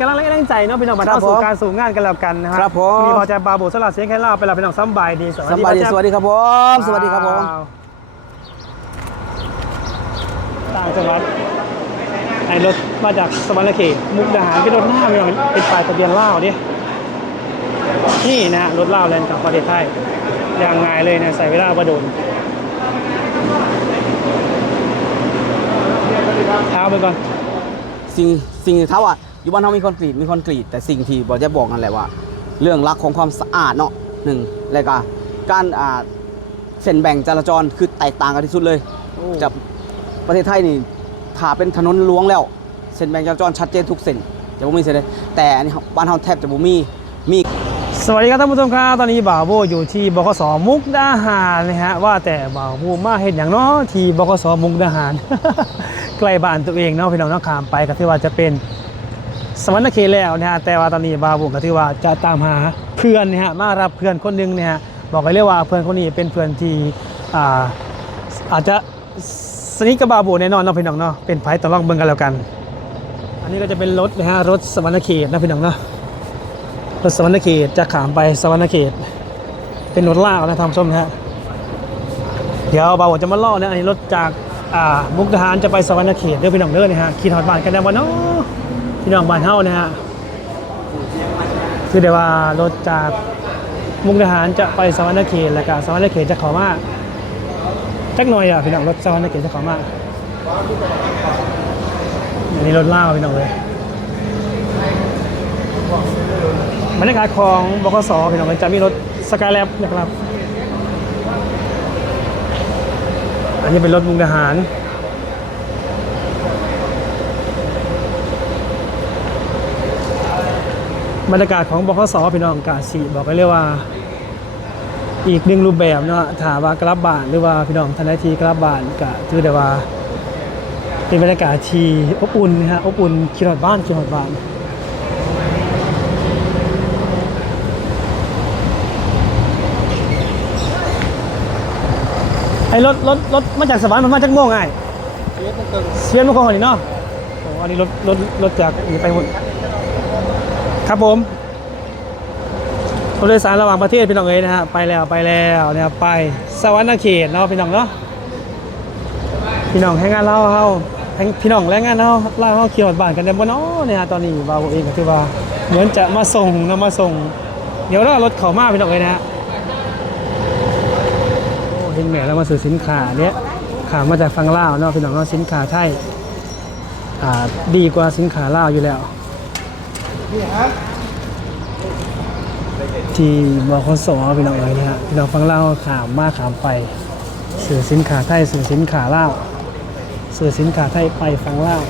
กำลังแรงใจเนาะพี่น้องมาครัเข้าบสู่ผมการสู่งานกันแล้วกันนะฮะครับผมมีพอจะบาโบสลัดเสียงแค่เล่าไปแล้วพี่น้องสำบายดีสวัสสดีบายดีพ่อสวัสแจ๊ดีครับผมสวัสดีครับผมว้าวต่างจังหวัดไอ้รถมาจากสวรรณเขตมุกดาหารเป็นรถหน้าพี่น้องเป็นป้ายทะเบียนเล่าวดินี่นะฮะรถเล่าวแลนด์กับประเทศไทยอย่างง่ายเลยนะใส่เวลาประโดนเท้าไปก่อนสิ่งสิ่งที่เขาอะ อยู่บ้านเรามีคอนกรีตมีคอนกรีตแต่สิ่งที่บอกจะบอกนั่นแหละว่า เรื่องรักของความสะอาดเนาะหนึ่งแล้วก็การอ่าเส้นแบ่งจราจรคือแตกต่างกันที่สุดเลยจากประเทศไทยนี่ถ้าเป็นถนนหลวงแล้ว เส้นแบ่งจราจรชัดเจนทุกเส้นจะบ่มีเส้นเลยแต่อันนี้บ้านเราแทบจะบ่มีมีสวัสดีครับท่านผู้ชมครับตอนนี้บ่าวโบอยู่ที่บขสมุกดาหารนะฮะว่าแต่บ่าวโบมาเห็นอย่างเนาะที่บขสมุกดาหาร ใกล้บ้านตัวเองเนาะพี่น้องเน้องขามไปก็ถือว่าจะเป็น สวรรณเขตแล้วนะฮะแต่ว่าตอนนี้บาวโบก็ถือว่าจะตามหาเพื่อนนะฮะมารับเพื่อนคนหนึงเนี่ยบอกไปเลยกว่าเพื่อนคนนี้เป็นเพื่อนที่อ่าอาจจะสนิทกับบาวโบแน่นอนเนาะพี่น้องเนาะเป็นไผต้องลองเบิ่งกันแล้วกัน อันนี้ก็จะเป็นรถนะฮะรถสวรรณเขตนะพี่น้องเนาะรถสวรรณเขตจะขามไปสวรรณเขต เป็นรถลากนะท่านผู้ชมนะฮะเดี๋ยวบ่าวจะมาล่อนะอันนี้รถจากอ่ามุกดาหารจะไปสวรรณเขตเด้อพี่น้องเด้อนะฮะขี่ถอดบ้านกันได้บ่เนาะ พี่น้องบ้านเฮานะฮะคือเดี๋ยวว่ารถจากมุกดาหารจะไปสวรรณเขตแล้วก็สวรรณเขตจะข้ามาจักหน่อยอะพี่น้องรถสวรรณเขตจะข้ามาอันนี้รถล่าพี่น้องเลยบรรยากาศของบกสพี่น้องจะมีรถสกายแลบนะครับ อันนี้เป็นรถมุกดาหาร บรรยากาศของบกสพี่น้องกาสีบอกไปเลยว่า อีกหนึ่งรูปแบบเนาะถามว่ากลับบ้านหรือว่าพี่น้องทันทีกลับบ้านก็ถือได้ว่า เป็นบรรยากาศที่อบอุ่นนะฮะอบอุ่นคิดฮอดบ้านคิดฮอดบ้านไอ้รถรถรถมาจากสวรรค์มันมาจากโม่งไงเสียนมาคงนี่เนาะโอ้อันนี้รถรถรถจากนี่ไปหมด ครับผมรถโดยสารระหว่างประเทศพี่น้องเอ้ยนะฮะไปแล้วไปแล้วเนี่ยไปสวรรค์เขตเนาะพี่น้องเนาะพี่น้องให้งานเล่าเฮาให้พี่น้องแรงงานเฮาเล่าเฮาเขี่ยวบ้านกันได้บ่เนาะเนี่ยฮะตอนนี้บ่าวเองก็คือว่าเหมือนจะมาส่งนะมาส่ง เดี๋ยวเรารถเข้ามาพี่น้องเอ้ยนะฮะโอ้เห็นแม่เรามาซื้อสินค้าเนี้ยขามาจากฝั่งลาวเนาะพี่น้องเนาะสินค้าไทยอ่าดีกว่าสินค้าลาวอยู่แล้ว ที่บขสพี่น้องเอ๋ยนะฮะพี่น้องฝั่งลาวขามมาขามไปซื้อสินค้าไทยซื้อสินค้าเล่าวซื้อสินค้าไทยไปฝั่งลาว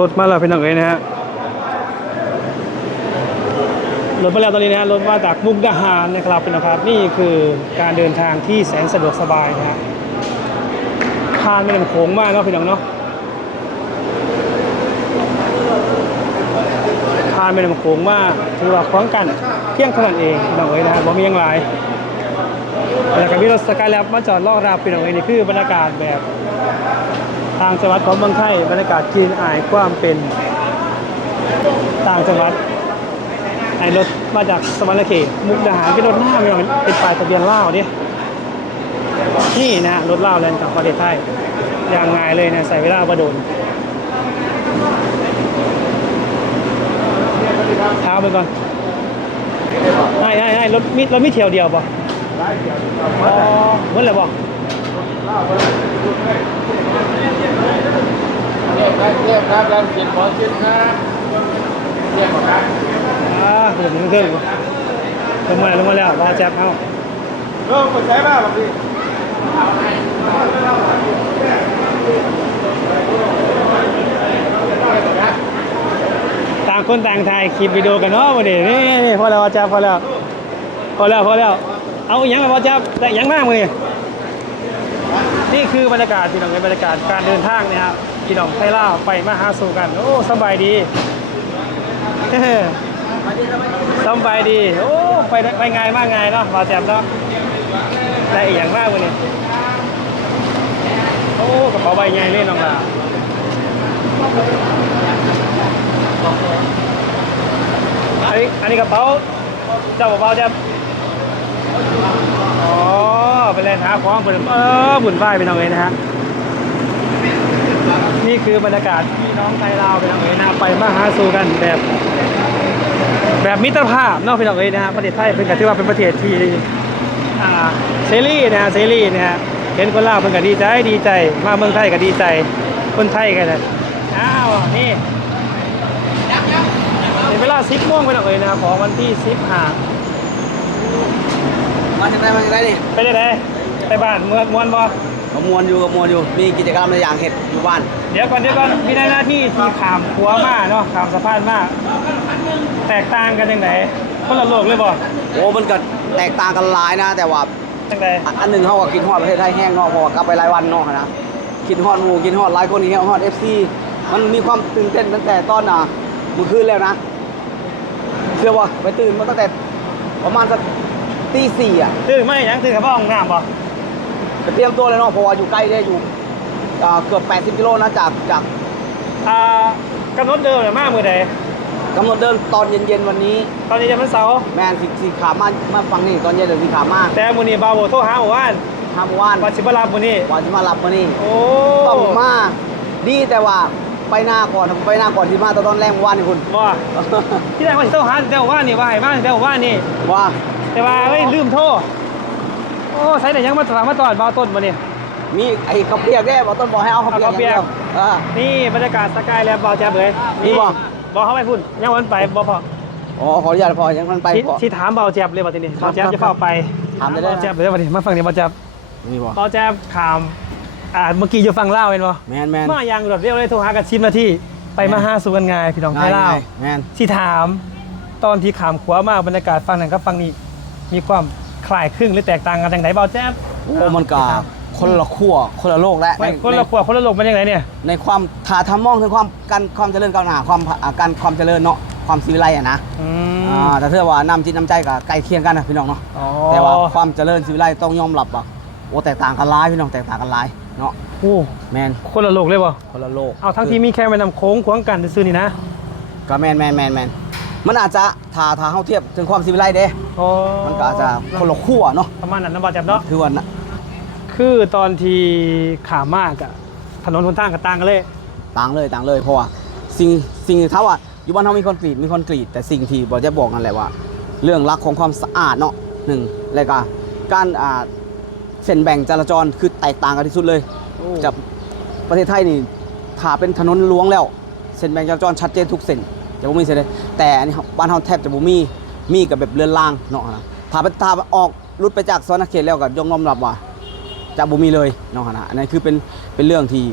รถมาแล้วพี่น้องเอ๋ยนะฮะรถมาแล้วตอนนี้นะฮะรถมาจากมุกดาหารนะครับพี่นะครับนี่คือการเดินทางที่แสนสะดวกสบายนะฮะ ทานไม่ลำโขงมากเนาะพี่น้องเนาะทานไม่ลำโขงมากถือว่าคล้องกันเที่ยงเท่านั้นเองพี่น้องเอ้ยนะฮะบ่มีหยังหลายแล้วก็มีรถสกายแลบมาจอดรอรับพี่น้องเอ้ยนี่คือบรรยากาศแบบทางจังหวัดของเมืองไทยบรรยากาศกลินอายความเป็นต่างจังหวัดไอ้รถมาจากสวรรณเขตมุกดาหารเป็นรถหน้าไม่เป็นเป็นป้ายทะเบียนลาวดินี่ย นะฮะรถเล่าแลนด์กับประเทไทยอย่างง่ายเลยนะใส่เวลาประโดนเท้าไปก่อนได้ได้ได้รถมีรถมีเที่ยวเดียวป่ะอ๋อเหมือนอะไรบอกเรียกครับเรียกครับร้านเขียนขอชิ้นครับเรียกครับอ่าผมถึงเครื่องลงมาแล้วลงมาแล้วรอแจ็บเข้าเริ่มกดใช้บ้างพี่ ต่าง คนต่างถ่ายคลิปวิดีโอกันเนาะวันนี้นี่พอแล้วรอจ็บพอแล้วพอแล้วพอแล้ว เอาอีกอยังมาพอจ็บแต่ยังมากเลยนี่คือบรรยากาศพี่น้องในบรรยากาศการเดินทางเนี่ยครับพี่น้องไทยล่าวไปมาหาสู่กัน โอ้สบายดีสบายดี โอ้ไปไปง่ายมากง่ายเนาะมาแจมเนาะได้อีกอย่างมากวันนี้โอ้กระเป๋าใบใหญ่เลยน้องลา อันนี้อันนี้กระเป๋าเจ้ากระเป๋าจะอ๋อเป็นแรงหาของเปิดเออบุญป้ายไปน้องเอ๋ยนะฮะนี่คือบรรยากาศพี่น้องไทยลาวไปน้องเอ๋ยนะไปมาหาสู่กันแบบ แบบมิตรภาพนอกพี่น้องเอ๋ยนะฮะประเทศไทยเป็นกันที่ว่าเป็นประเทศที่อ่าเสรีนะฮะเสรีนะฮะเห็นคนลาวเป็นกันดีใจดีใจ มาเมืองไทยก็ดีใจ คนไทยกันนะอ้าวนี่ เป็นเวลาสิบโมงไปน้องเอ๋ยนะครับของวันที่สิบห้ามาจากไหนมาจากไหนนี่ไปได้ไหนไปบ้านเมืองมวนบ่ก็มวนอยู่ก็มวนอยู่ มีกิจกรรมหลายอย่างเห็ดอยู่บ้าน เดี๋ยวก่อนเดี๋ยวก่อนมีหน้าที่ที่ขามขัวมาเนาะขามสะพานมาแตกต่างกันยังไงคนละโลกเลยบ่โอ้มันก็แตกต่างกันหลายนะ แต่ว่าจังไดอันอันหนึ่งเขาก็กินฮอดประเทศไทยแห้งเนาะเพราะว่ากลับไปรายวันเนาะนะกินฮอดหมูกินฮอดหลายคนกินฮอดเอฟซีมันมีความตื่นเต้นตั้งแต่ตอนอะเมื่อคืนแล้วนะเชื่อว่าไปตื่นมาตั้งแต่ประมาณสักตีสี่อะตื่นไม่ยังตื่นกับพ่อของน้ำบ่ไปเตรียมตัวเลยเนาะเพราะว่าอยู่ใกล้ได้อยู่อ่าเกือบ 80กิโลนะจากจากอ่ากำหนดเดิมเนี่ยมาเมื่อใดกำหนดเดินตอนเย็นๆวันนี้ ตอนนี้จะมันเสาร์แมนสีสีขามามาฟังนี่ตอนเย็นเดี๋ยวสีขามาแต่มื้อนี้บาวโบโทรหาหมู่บ้านห้าโมงวันว่าสิบ่รับมื้อนี้ว่าจะมารับมานี่โอ้ต้องมาดีแต่ว่า ไปหน้าก่อนไปหน้าก่อนที่มาตอนตอนแรกเมื่อวานนี่คุณบ่ที่แรกว่าสิโทรหาแต่หมู่บ้านนี่ว่าให้มาแต่หมู่บ้านนี่ว่าแต่ว่าเอ้ยลืมโทรโอ้ใส่ได้ยังมาตามมาตอนบาวต้นบ่นี่มีไอ้ข้าวเปียกแน่บอกต้นบอกให้เอาข้าวเปียกเอาข้าวเปียกองดีวเออนี่บรรยากาศสกายแลบบาวแจ๊บเลยนี่บ่บ่เข้าไปพุ่นยังวันไปบ่พออ๋อขออนุญาตพอยังมันไปสิพอสิถามบาวแจ๊บเลยว่าทีนี้ครับบาวแจ๊บครับจะเข้าไปถามได้เลยนะบาวแจ๊บเลยว่าทีมาฟังนี่บาวแจ๊บนี่บ่บาวแจ๊บถาม อ่าเมื่อกี้อยู่ฟังเล่าวเห็นบ่แมนแมน มายังรวดเร็วเลยโทรหากันชิมนาทีไปมาหาสู่กันง่ายพี่น้องไทง่ายยลาวง่ายแมนสิถามตอนที่ขามขวามาบรรยากาศฟังนั้นกับฟังนี้มีความคล้ายคลึงหรือแตกต่างกันอย่างไรบาวแจ๊บโอ้มันกาคนละขั้วคนละโลกแล้วไม่ในคนละขวบคนละโลกมันยังไงเนี่ยในความทาทามองถึงความการความเจริญก้าวหน้าความอ่าการความเจริญเนาะความสีวิไลอะนะอืมอ่าแต่ถ้าว่าน้ำจิตน้ำใจกับใกล้เคียงกันนะพี่น้องเนาะอ๋อแต่ว่าความเจริญสีวิไลต้องยอมรับว่าโอ้แตกต่างกันหลายพี่น้องแตกต่างกันหลาย เนาะโอ้แมนคนละโลกเลยบ่คนละโลกเอาทั้งที่มีแค่แม่น้ำโค้งขวางกันซื่อๆนี่นะก็แมนแมนแมนแมนมันอาจจะถ้าถ้าเฮาเทียบถึงความสีวิไลเด้อ๋อมันก็อาจจะคนละขั้วเนาะประมาณนั้นนะบาวแจ๊บเนาะคือว่าน่ะคือตอนที่ขามากอะถนนหนทางก็ต่างกันเลยต่างเลยต่างเลยเพราะว่าสิ่งสิ่งที่เขาว่าอยู่บ้านเฮามีคอนกรีตมีคอนกรีตแต่สิ่งที่บ่จะบอกกันแหละว่า เรื่องรักของความสะอาดเนาะหนึ่งแล้วก็การอ่า เส้นแบ่งจราจรคือแตกต่างกันที่สุดเลยจากประเทศไทยนี่ถ้าเป็นถนนหลวงแล้ว เส้นแบ่งจราจรชัดเจนทุกเส้นจะบ่มีเส้นเลยแต่อันนี้ครับบ้านเฮาแทบจะบ่มีมีกับแบบเรือนรางเนาะนะถ้าเป็นถ้าออกรุดไปจากซอยนาเขตแล้วก็ยอมยอมรับว่าจะบ่มีเลยเนาะนะอันนั้นคือเป็นเป็นเรื่องที่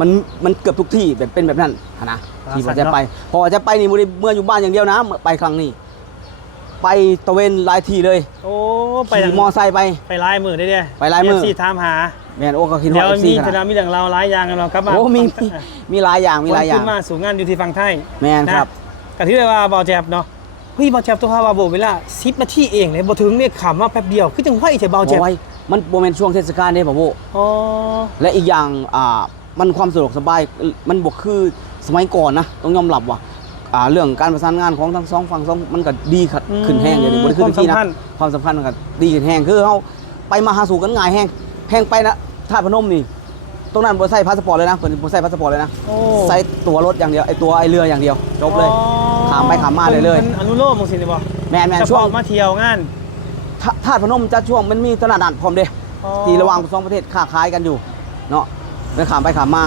มันมันเกือบทุกที่แบบเป็นแบบนั้นนะที่ว่าจะไปเพอจะไปนี่บ่ได้เมื่ออยู่บ้านอย่างเดียวนะไปครั้งนี้ ไปตะเวนหลายที่เลยโอ้ไปขี่ทางมอไซค์ไป ไปลายมือได้เนี่ยไปลายมือซีถามหาแม่นโอ้ก็คิดฮอเดี๋ดยวเอฟซีมีขธนานาดมีเรื่องราวหลายอย่างเรากลับมาโอ้มีมีมีหลายอย่างมีหลายอย่างขึ้นมาสู่งานอยู่ที่ฝั่งไทยแม่นครับกะที่เรียกว่าบอลแจบเนาะเฮ้ยบอลแจบตัวพาวาโบเวลาสิบนาทีเองเลยบ่ถึงเนี่ยขำมาแป๊บเดียวคือจังไหวเฉยบอลแจบโอ้ยมันโมเมนต์ช่วงเทศกาลเด้ป่ะโบอ๋อและอีกอย่างอ่ามันความสะดวกสบายมันบวกคือสมัยก่อนนะต้องยอมรับว่า อ่าเรื่องการประสานงานของทั้งสองฝั่งสองมันก็ดีขึ้นขึ้นแห้งเดี๋ยวนี้บ่ได้ขึ้นที่นะความสัมพันธ์มันก็ดีขึ้นแห้งคือเฮาไปมาหาสู่กันง่ายแห้งแห้งไปนะท่าตุพนมนี่ตรงนั้นบ่ใส่พาสปอร์ตเลยนะเพิ่นบ่ใส่พาสปอร์ตเลยนะโอ้ใส่ตั๋วรถอย่างเดียวไอ้ตัวไอ้เรืออย่างเดียวจบเลย อ๋อขามไปขามมาเลยเลยพิ่นอนุโลมจังซี่นี่บ่แม่นแม่นเฉช่วงพาะมาเที่ยวงานท่าท่าตุพนมจะช่วงมันมีตลาดนัดพร้อมเด้ อ๋อที่ระหว่างสองประเทศค้าขายกันอยู่เนาะเดินขามไปขามมา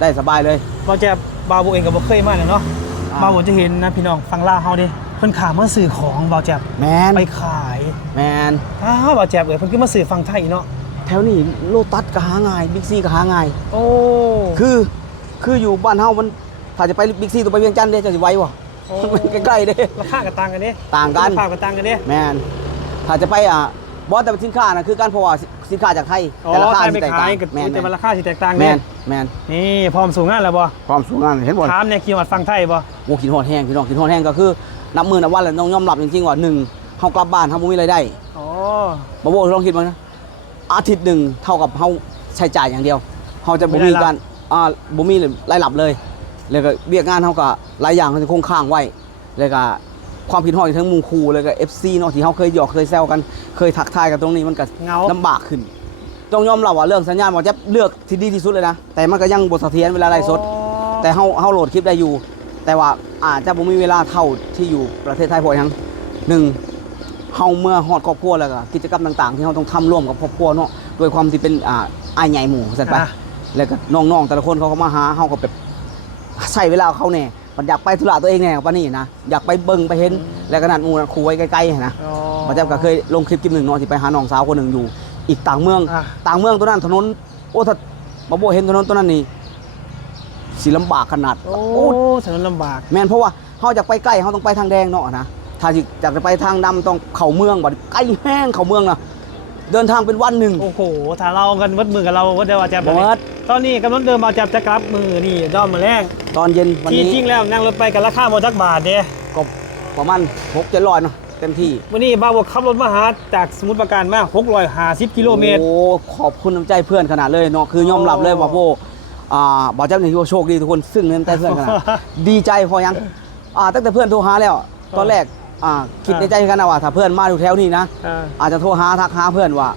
ได้สบายเลยบอลแจบบาวโบเองก็บ่เคยมาเลยเนาะ อ่าบาวโบจะเห็นนะพี่น้องฟังลาวเฮาดิเพิ่นขามมาซื้อของบาวแจบแมนไปขายแมนอ้าวบาวแจบเอ้ยเพิ่นคือมาซื้อฟังไทยเนาะแถวนี้โลตัสก็หาง่ายบิ๊กซีก็หาง่ายโอ้คือคืออยู่บ้านเฮามันถ้าจะไปบิ๊กซีต้องไปเวียงจันทน์เด้จะสิไหวบ่โอ้มันใกล้ๆเด้ราคาก็ต่างกันเด้ต่างกันราคาก็ต่างกันเด้แมนถ้าจะไปอะบอสแต่เป็นสินค้านะคือการเพราะว่า สินค้าจากไทยอ๋อแต่ราคาไทยสิไปแตกขาต่างยกับแมนแต่ว่าราคาสิแตกต่างแมเด้นแมนนี่พร้อมสู่งานแล้วบ่ความสูงงานเห็นบ่ถามเนี่ยกี่วัดฟังไทยบ่โอ้กินฮอดแห้งพี่น้องกินฮอดแห้งก็คือนับมือนับวันแล้วต้องยอมรับจริงๆว่าหนึ่งเฮากลับบ้านเฮาบ่มีรายได้อ๋อบาโบลองคิดบ้างนะอาทิตย์หนึ่งเท่ากับเฮาใช้จ่ายอย่างเดียวเขาจะบ่ไม่มีได้รับ การอ่าบ่มีรายรับเลย แล้วก็เบียกงานเขาก็หลายอย่างเขาจะคงค้างไว้แล้วก็ ความผิดห้อยทั้งหมู่ครูแล้วก็ FC เนาะที่เขาเคยหยอกเคยแซวกันเคยทักทายกันตรงนี้มันก็เหงา ลำบากขึ้น ต้องยอมรับว่าเรื่องสัญญาณบ่จะเลือกที่ดีที่สุดเลยนะ แต่มันก็ยังบ่เสถียรเวลาไลฟ์สด แต่เฮาเฮาโหลดคลิปได้อยู่ แต่ว่าอาจจะบ่มีเวลาเท่าที่อยู่ประเทศไทยเพราะหยังหนึ่งเฮาเมื่อฮอดครอบครัวแล้วก็กิจกรรมต่าง ๆ ที่เฮาต้องทำร่วมกับครอบครัวเนาะโดยความที่เป็นอ่าอ้ายใหญ่หมู่ซั่นไปอะ แล้วก็น้องๆแต่ละคนเขาก็มาหาเฮาก็แบบใช้เวลาเขาแน่ มันอยากไปธุระตัวเองแน่ปานนี้นะอยากไปเบิ่งไปเห็นแล้วก็นัดหมู่นัดครูไว้ใกล้ๆนะอ๋อพระเจ้าก็เคยลงคลิปคลิปหนึ่งเนาะที่ไปหาน้องสาวคนหนึ่งอยู่ อีกต่างเมืองอะต่างเมืองตัวนั้นถนนโอ้ถ้ามาโบเห็นถนนตัวนั้นนี่สีลำบากขนาด โอ้โอ้ถนนลำบาก แม่นเพราะว่าเขาจะไปใกล้เขาต้องไปทางแดงเนาะนะถ้าสิอยากจะไปทางดำต้องเข้าเมืองบัดใกล้แห้งเข้าเมืองนะเดินทางเป็นวันหนึ่งโอ้โหถ้าเรากันวัดมือกับเราวัดเดียวอาจารย์บอส ตอนนี้กำลังเดินมาจับจะกลับมือนี่ดอมมาแรงตอนเย็นวันที่นี้จริงแล้วนั่งรถไปกันราคาโมจักบาทเด้ก็ประมาณหกเจ็ดร้อยเนาะเต็มที่วันนี้บาวกขับรถมาหาจากสมุทรปราการมา650กิโลเมตร โอ้ขอบคุณน้ำใจเพื่อนขนาดเลยเนาะคือยอมรับเลยว่าโบอ่าบอกเจ้าหนึ่งที่ว่าโชคดีทุกคนซึ่งน้ำใจเพื่อนขนาด ดีใจพอยังอ่าตั้งแต่เพื่อนโทรหาแล้วตอนแรกอ่าคิดในใจกันนะว่าถ้าเพื่อนมาอยู่แถวนี้นะ อ่า อาจจะโทรหาทักหาเพื่อนว่า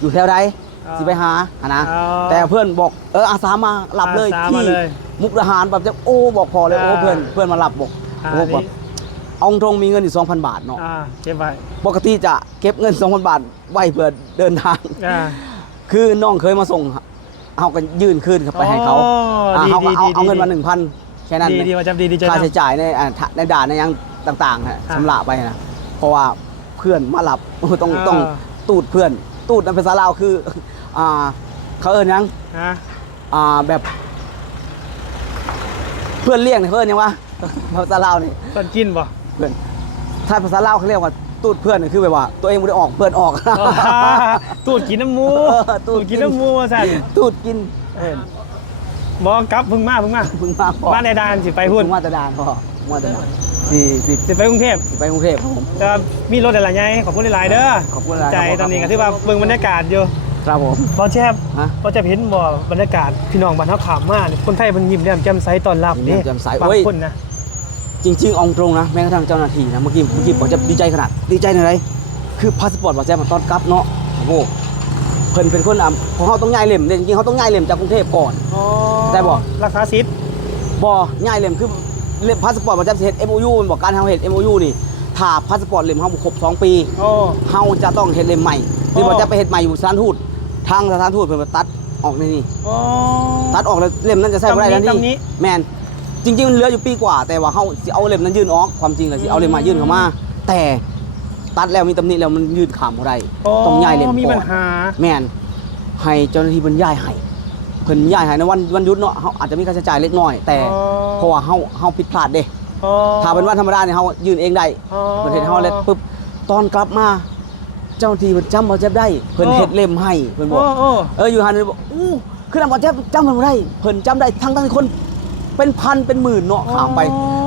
อยู่แถวใดอ่า สิไปหาอะนะอ่าแต่เพื่อนบอกเอออาสามาหลับเลยอาสาที่มาเลยมุกดาหารแบบจะโอ้บอกพอเลยโอ้อ่าเพื่อนเพื่อนมาหลับบอกอ่าโอ้แบบนี่ เอาตรงมีเงินอยู่2,000 บาทเนาะอ่าเก็บไว้ปกติจะเก็บเงิน 2,000 บาทไว้เพื่อเดินทาง อ่า คือน้องเคยมาส่งเอากันยื่นคืนเข้าไปให้เขาอ๋ออ่าดีเขาก็เอาดีเอาเงินมาดี1,000แค่นั้นดีเลยดีว่าจำดีดีใจค่านะใช้จ่ายในอ่าทะในด่านในยังต่างๆฮะอ่าชำระไปนะเพราะว่าเพื่อนมาหลับต้องอ่า ต้องตูดเพื่อน ตูดในภาษาลาวคือ อ่า เขาเอิ้นหยังฮะอ่าแบบ เพื่อนเลี้ยงเนี่ยเขาเอิ้นหยังวะภาษาลาวนี่ตอนกินบ่เพื่อนถ้าภาษาลาวเขาเรียกว่าตูดเพื่อนนี่คือแบบว่า ตัวเองไม่ได้ออกเพื่อนออกตูดกินน้ำหมูเออตูตูดดกิกินนน้ำหมูว่าสั่นตูดกินเอิ้นบอกกลับเพึ่งมาเพึ่งมาเพึ่งมาพอบ้านในดานสิไปหุ่นเพึ่งมาตรดานพอมาตรดาน สี่สิบสิไปกรุงเทพไปกรุงเทพครับผมจะมีรถอะไรไงขอบคุณหลายๆเด้อขอบคุณหลายๆใจครับตอนนี้ก็ที่ว่าเบิ่งบรรยากาศอยู่ครับผม พอแชบฮะ พอจะเห็นบ่บรรยากาศพี่น้องบ้านเฮาขามมากคนไทยมันยิ้มแย้มแจ่มใสต้อนรับยิ้มนี่แย้มแจ่มใสบางโอ้ย คนนะจริงๆเอองตรงนะแม้กระทั่งเจ้าหน้าที่นะเมื่อกี้เมื่อกี้บอกจะดีใจขนาดดีใจในไรคือพาสปอร์ตบอกแจ้งมาตอนกลับเนาะโอ้โหเพิ่นเป็นคนอะเพราะเขาต้องย้ายเล่มเนี่ยจริงๆเขาต้องย้ายเล่มจากกรุงเทพก่อน ได้บ่ รักษาสิทธิ์บ่ย้ายเล่มคือ เล่มพาสปอร์ตบอกจะเฮ็ด MOU มันบอกการเฮาเฮ็ด MOU นี่ถ้าพาสปอร์ตเล่มเฮาบ่ครบ2ปีโอ้ เฮาจะต้องเฮ็ดเล่มใหม่หรืออ๋อว่าจะไปเฮ็ดใหม่อยู่สถานทูตทางสถานทูตเพิ่นมาตัดออกในนี่โอ้ตัดออกแล้วเล่มนั้นจะใช้บ่ได้ทันตำหนิทีแม่นจริงๆมันเหลืออยู่ปีกว่า แต่ว่าเฮาสิเอาเล่มนั้นยื่นออกความจริงแล้วสิเอาเล่มใหม่ยื่นเข้ามา แต่ตัดแล้วมีตำหนิแล้วมันยื่นข้ามบ่ได้โอ้ต้องย้ายเล่มมีก่ปัอญนหา แม่นให้เจ้าหน้าที่เพิ่นย้ายให้ เพิ่นย้ายให้ในวันวันหยุดเนาะเฮาอาจจะมีค่าใช้จ่ายเล็กน้อย แต่อ๋อ เพราะว่าเฮาเฮาผิดพลาดเด้โอ้ถ้าเป็นวันธรรมดาเนี่ยเฮายื่นเองได้อ๋อประเทศเฮาเลยปุ๊บตอนกลับมา เจ้าหน้าที่เพิ่นจำบ่เจ็บได้เพิ่นอ๋อ เฮ็ดเล่มให้เพิ่นบอโอ้กโอ้ เอออยู่หันเลยบอกอู้คือจำบ่เจ็บจำมันบ่ได้เพิ่นจำได้ทั้งทั้งที่คน เป็นพันเป็นหมื่นเนาะข้ามไป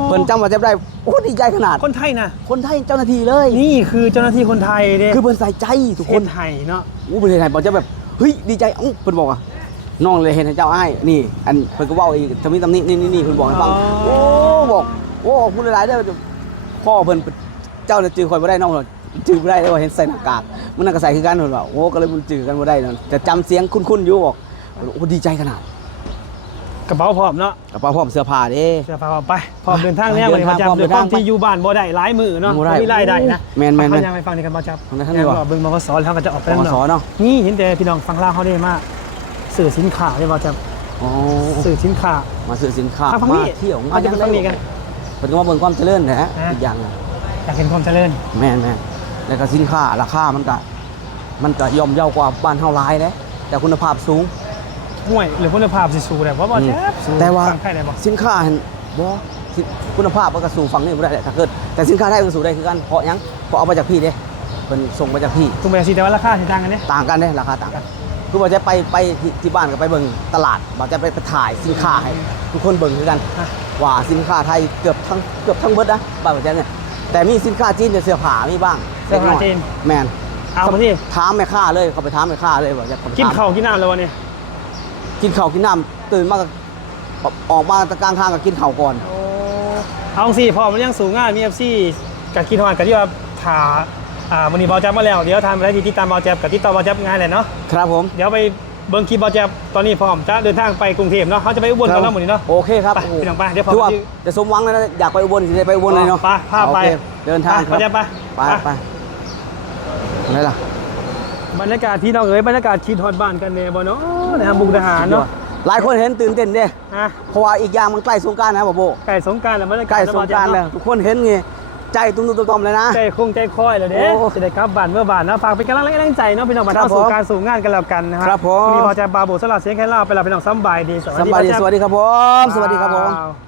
เพิ่นจำบ่เจ็บได้โอ้ดีใจขนาด คนไทยนะคนไทยเจ้าหน้าที่เลย นี่คือเจ้าหน้าที่คนไทยเด้คือเพิ่นใส่ใจทุกคคนนไทยเนาะอู้ประเทศไทยบ่เจ็บแบบเฮ้ยดีใจเอ้าเพิ่นบอกว่า น้องเลยเห็นให้เจ้าอ้ายนี่ อันเพิ่นก็เว้าอีกตำนี้ตำนี้นี่นี่นี่เพิ่นบอกให้ฟังอ๋อโอ้บอกโอ้พูดหลายๆเด้อพ่อเพิ่นเจ้าน่ะจื้อข่อยบ่ได้น้องเพิ่นจื้อบ่ได้เลยว่าเห็นใส่หน้ากากมันนั่นก็ใส่คือกันเพิ่นว่าโอ้ก็เลยมันจื้อกันบ่ได้นั่นจะจำเสียงคุ้นๆอยู่บอกโอ้ดีใจขนาดกระเป๋าพร้อมเนาะกระเป๋าพร้อมเสื้อผ้าเด้เสื้อผ้าพร้อมไปพร้อมเดินทางแล้วเดิวันนนี้ทางมาจับพร้อมด้วยความเดินทางที่อยู่บ้านบ่ได้หลายมือเนาะบ่ได้บ่มีรายได้นะแม่นๆๆเขายังไปฟังนี่กันบ่จับทางนั้นทางนี้ยังวะบอกเบิ่งมาก็สอนแล้วก็จะออกไปปข้างงนสอกเนาะนี่เห็นแต่พี่น้องฟังลาวเขาได้มา สื่อสินค้าได้บ่จับอ๋อสื่อสินค้า มาซื้อสินค้าทางฝั่งนี้มาเที่ยวเอาจะไปฝั่งนี้กันเพิ่นก็มาเบิ่งความเจริญแหละอะอีกอย่างหนึ่งอยากเห็นความเจริญแม่นแม่นแล้วก็สินค้าราคามันก็มันก็ย่อมเยาวกว่าบ้านเฮาหลายเด้แต่คุณภาพสูง ห่วยหรือคุณภาพสิสูงได้บ่บ่จับสู้แต่ว่าฟังไทยได้บ่สินค้าเห็นบ่สิคุณภาพมันก็สู่ฝั่งนี้บ่ได้แหละถ้าเกิดแต่สินค้าไทยมันสู่ได้คือกันเพราะหยังเพราะเอามาจากพี่เด้เพิ่นส่งมาจากพี่ ตรงไปสิแต่ว่าราคาสิต่างกันเด้ต่างกันเด้ราคาต่างกัน คือว่าจะไปไปที่ที่บ้านก็ไปเบิ่งตลาดว่าจะไปถ่ายสินค้าให้ทุกคนเบิ่งคือกันอะว่าสินค้าไทยเกือบทั้งเกือบทั้งเบิดนะบ้านผมจะเนี่ยแต่มีสินค้าจีนเนี่ยเสื้อผ้ามีบ้างเสื้อผ้าจีนแมนเอามาที่ถามแม่ค้าเลยเขาไปถามแม่ค้าเลยว่าจะเขาไปกินถามข้าวกินน้ำแล้ววันนี้กินข้าวกินน้ำตื่นมาก็ออกมาตะกลางทางก็กินข้าวก่อนโอ้เอาสิพอมันยังสูงงานมีเอฟซีกับกินหวานกับที่ว่าถา อ่ามันนี่บอลจับมาแล้ว เดี๋ยวทำอะไรดีที่ตามบอลจับกับที่ต่อบอลจับงานแหละเนาะ ครับผม เดี๋ยวไปเบิ้งคลิปบอลจับตอนนี้พร้อมจะเดินทางไปกรุงเทพเนาะเขาจะไปอุบลกันแล้วหมดนี้เนาะ โอเคครับไปโอ้โหพี่น้องไปเดี๋ยวผมถือว่าไปจะสมหวังเลยนะอยากไปอุบลสิได้ไปอุบลเลยเนาะไปพาไปโอเคเดินทางคไปรับจะไปไปไปอะไรล่ะ บรรยากาศพี่น้องเอ๋ยบรรยากาศคิดฮอดบ้านกันเนี่ยบ่เนาะนะครับบุกทหารเนาะหลายคนเห็นตื่นเต้นเด้ฮะเพราะว่าอีกอย่างมันใกล้สงกรารนะบ่โบไก่สงกรารแล้วบรรยากาใกศล้สงกรารแล้วทุกคนเห็นไง ใจตุ้มๆต่อมๆเลยนะ ใจคงใจคอยแล้วเด้โอ้จะได้กลับบ้านเมื่อบ้านนะฝากเป็นกำลังแรงใจเนาะพี่น้องมาครัทำบสู่ผมการสู่งานกันแล้วกันนะฮะครับผมวันนี้พอจะบาโบสลัดเสียงแค่ลาไปแล้วพี่น้องสำบายดีสบายดีพ่อสวัสดีครับผม สวัสดีครับผม ว้าว